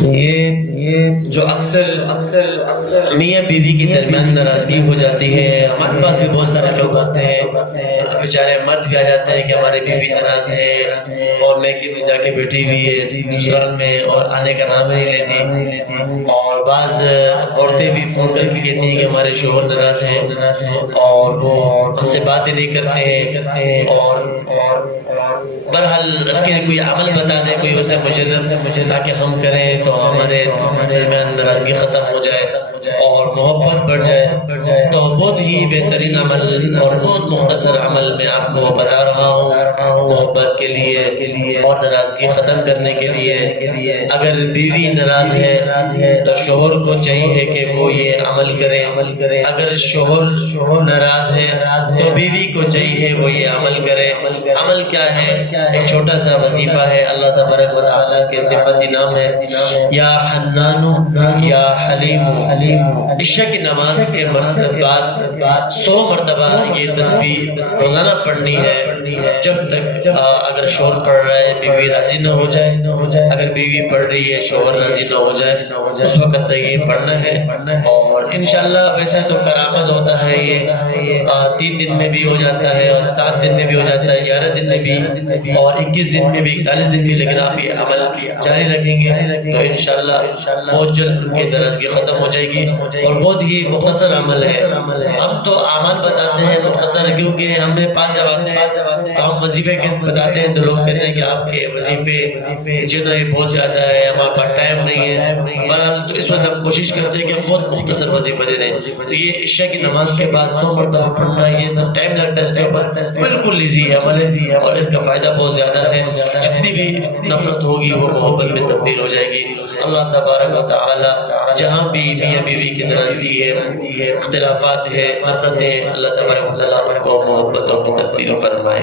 یہ جو اکثر میاں بیوی کے درمیان ناراضگی ہو جاتی ہے، ہمارے پاس بھی بہت سارے لوگ آتے ہیں، بیچارے مرد بھی آ جاتے ہیں کہ ہماری بیوی ناراض ہے اور میکے میں جا کے بیٹھی ہوئی ہے سسرال میں اور آنے کا نام نہیں لیتی، اور بعض عورتیں بھی فون کر کے کہتی ہیں کہ ہمارے شوہر ناراض ہیں اور وہ ہم سے باتیں نہیں کرتے ہیں، اور بہرحال اس کے لیے کوئی عمل بتا دیں، کوئی ویسے مجرب تاکہ ہم کریں تو ہمارے درمیان ناراضگی ختم ہو جائے اور محبت بڑھ جائے۔ تو بہت ہی بہترین عمل اور بہت مختصر عمل میں آپ کو بتا رہا ہوں محبت کے لیے اور ناراضگی ختم کرنے کے لیے۔ اگر بیوی ناراض ہے تو شوہر کو چاہیے کہ وہ یہ عمل کرے، اگر شوہر ناراض ہے تو بیوی کو چاہیے وہ یہ عمل کرے۔ عمل کیا ہے؟ ایک چھوٹا سا وظیفہ ہے، اللہ تبارک و تعالیٰ کے صفتی نام ہے یا حنانو یا حلیم۔ عشاء کی نماز کے بعد 100 مرتبہ یہ تسبیح روزانہ پڑھنی ہے، جب تک اگر شوہر پڑھ رہا ہے بیوی راضی نہ ہو جائے، اگر بیوی پڑھ رہی ہے شوہر راضی نہ ہو جائے، اس وقت تک یہ پڑھنا ہے۔ اور انشاءاللہ ویسے تو کرامت ہوتا ہے، یہ 3 دن میں بھی ہو جاتا ہے اور 7 دن میں بھی ہو جاتا ہے، 11 دن میں بھی اور 21 دن میں بھی، 41 دن بھی، لیکن آپ یہ عمل جاری رکھیں گے تو انشاءاللہ بہت جلد ان کی ناراضگی ختم ہو جائے گی، اور بہت ہی مختصر عمل ہے۔ ہم تو اعمال بتاتے ہیں مختصر، کیونکہ ہمیں پاس جب آتے ہیں تو ہم وظیفے کے بتاتے ہیں تو لوگ کہتے ہیں کہ آپ کے وظیفے جو ہے بہت زیادہ ہے، ہمارے پاس ٹائم نہیں ہے، بہرحال تو اس وجہ ہم کوشش کرتے ہیں کہ بہت مختصر وظیفہ دے دیں۔ تو یہ عشاء کی نماز کے بعد 100 مرتبہ پڑھنا، یہ ٹائم لگتا ہے اس کے اوپر، بالکل ایزی عمل ہے اور اس کا فائدہ بہت زیادہ ہے، جتنی بھی نفرت ہوگی وہ محبت میں تبدیل ہو جائے گی۔ اللہ تبارک و تعالی جہاں بھی میاں بیوی کی ناراضگی ہے، اختلافات ہے، نفرتیں، اللہ تبارک و تعالی کو محبتوں کی تبدیل فرمائے۔